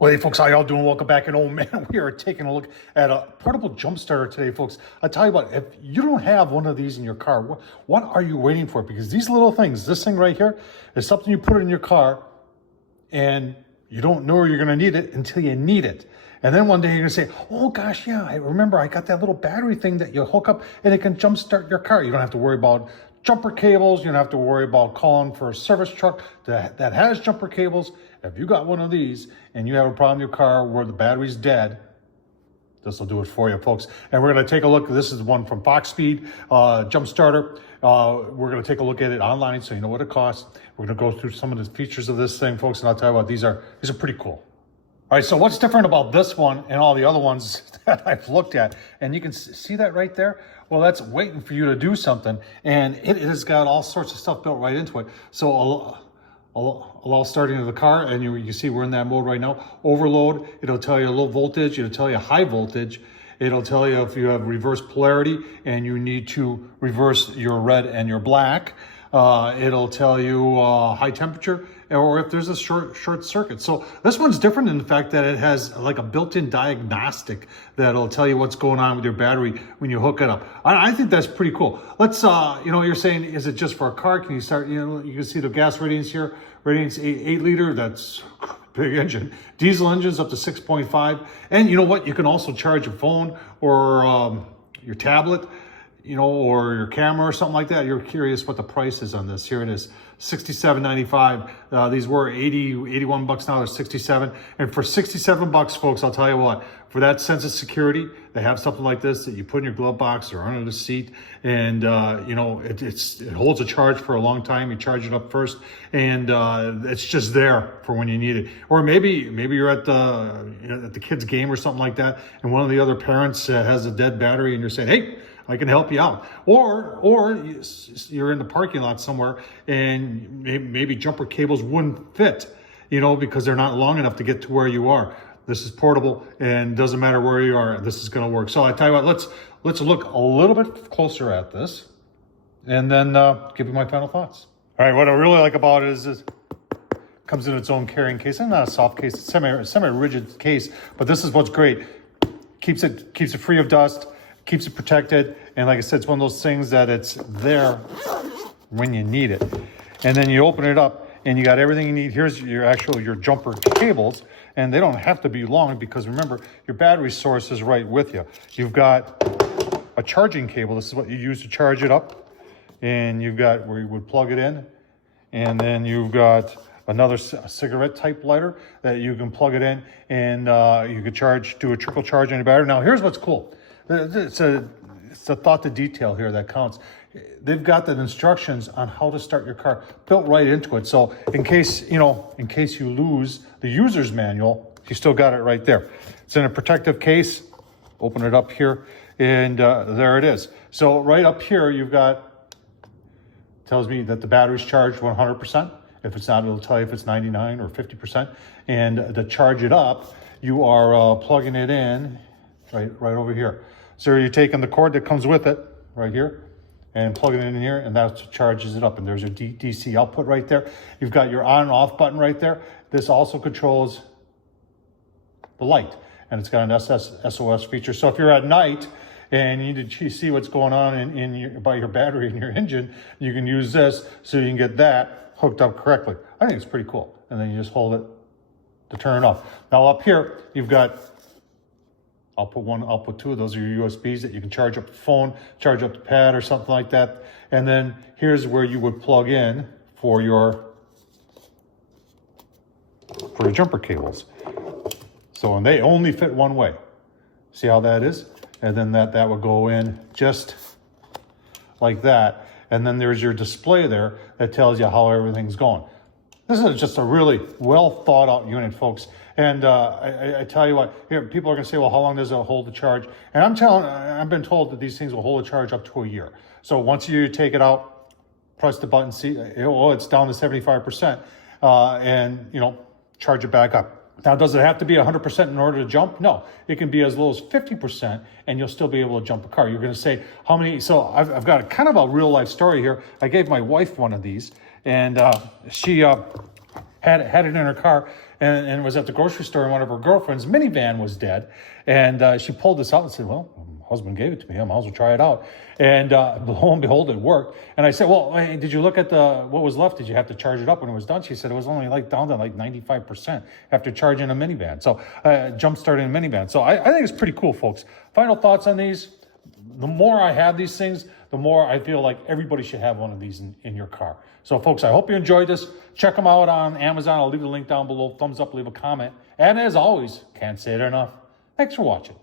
Well, hey, folks, how y'all doing? Welcome back. And oh, man, we are taking a look at a portable jump starter today, folks. I tell you what, if you don't have one of these in your car, what are you waiting for? Because these little things, this thing right here, is something you put in your car, and you don't know you're going to need it until you need it. And then one day you're going to say, oh, gosh, yeah, I remember I got that little battery thing that you hook up, and it can jump start your car. You don't have to worry about jumper cables. You don't have to worry about calling for a service truck that has jumper cables. If you got one of these and you have a problem in your car where the battery's dead, this will do it for you, folks. And we're going to take a look. This is one from Foxspeed jump starter. We're going to take a look at it online so you know what it costs. We're going to go through some of the features of this thing, folks, and I'll tell you what, these are pretty cool. All right, so what's different about this one and all the other ones that I've looked at? And you can see that right there? Well, that's waiting for you to do something. And it has got all sorts of stuff built right into it. So allow starting of the car, and you can see we're in that mode right now. Overload, it'll tell you low voltage, it'll tell you high voltage. It'll tell you if you have reverse polarity and you need to reverse your red and your black. It'll tell you high temperature, or if there's a short circuit. So this one's different in the fact that it has like a built-in diagnostic that'll tell you what's going on with your battery when you hook it up. I think that's pretty cool. Let's, you're saying, is it just for a car? Can you start, you can see the gas ratings here. Ratings 8 liter, that's big engine. Diesel engines up to 6.5. And you know what? You can also charge your phone or your tablet, or your camera or something like that. You're curious what the price is on this. Here it is, $67.95. These were 81 bucks, now they're 67. And for 67 bucks, folks, I'll tell you what, for that sense of security, they have something like this that you put in your glove box or under the seat, and it holds a charge for a long time. You charge it up first, and it's just there for when you need it. Or maybe you're at the kids' game or something like that, and one of the other parents has a dead battery, and you're saying, hey, I can help you out. Or you're in the parking lot somewhere and maybe jumper cables wouldn't fit, because they're not long enough to get to where you are. This is portable and doesn't matter where you are, this is gonna work. So I tell you what, let's look a little bit closer at this and then give you my final thoughts. All right, what I really like about it is it comes in its own carrying case. And not a soft case, it's semi-rigid case, but this is what's great. Keeps it free of dust, keeps it protected, and like I said, it's one of those things that it's there when you need it. And then you open it up and you got everything you need. Here's your jumper cables, and they don't have to be long because remember, your battery source is right with you. You've got a charging cable. This is what you use to charge it up. And you've got where you would plug it in. And then you've got another cigarette type lighter that you can plug it in, and you could do a trickle charge on your battery. Now here's what's cool. It's a thought to detail here that counts. They've got the instructions on how to start your car built right into it. So in case you lose the user's manual, you still got it right there. It's in a protective case. Open it up here, and there it is. So right up here, tells me that the battery's charged 100%. If it's not, it'll tell you if it's 99 or 50%. And to charge it up, you are plugging it in right over here. So you're taking the cord that comes with it right here and plugging it in here, and that charges it up. And there's your DC output right there. You've got your on and off button right there. This also controls the light, and it's got an SOS feature. So if you're at night and you need to see what's going on by your battery in your engine, you can use this so you can get that hooked up correctly. I think it's pretty cool. And then you just hold it to turn it off. Now up here, you've got output 1, output 2. Those are your USBs that you can charge up the phone, charge up the pad or something like that. And then here's where you would plug in for your jumper cables. So, and they only fit one way. See how that is? And then that would go in just like that. And then there's your display there that tells you how everything's going. This is just a really well thought out unit, folks. And I tell you what, here people are gonna say, well, how long does it hold the charge? And I've been told that these things will hold a charge up to a year. So once you take it out, press the button, see, it's down to 75%, and charge it back up. Now, does it have to be 100% in order to jump? No, it can be as low as 50%, and you'll still be able to jump a car. You're going to say, how many? So I've got a kind of a real life story here. I gave my wife one of these, and she had it in her car, and was at the grocery store, and one of her girlfriend's minivan was dead. And she pulled this out and said, well, my husband gave it to me. I might as well try it out. And lo and behold, it worked. And I said, well, hey, did you look at what was left? Did you have to charge it up when it was done? She said it was only like down to like 95% after charging a minivan. So jump starting a minivan. So I think it's pretty cool, folks. Final thoughts on these. The more I have these things, the more I feel like everybody should have one of these in your car. So, folks, I hope you enjoyed this. Check them out on Amazon. I'll leave the link down below. Thumbs up, leave a comment. And as always, can't say it enough. Thanks for watching.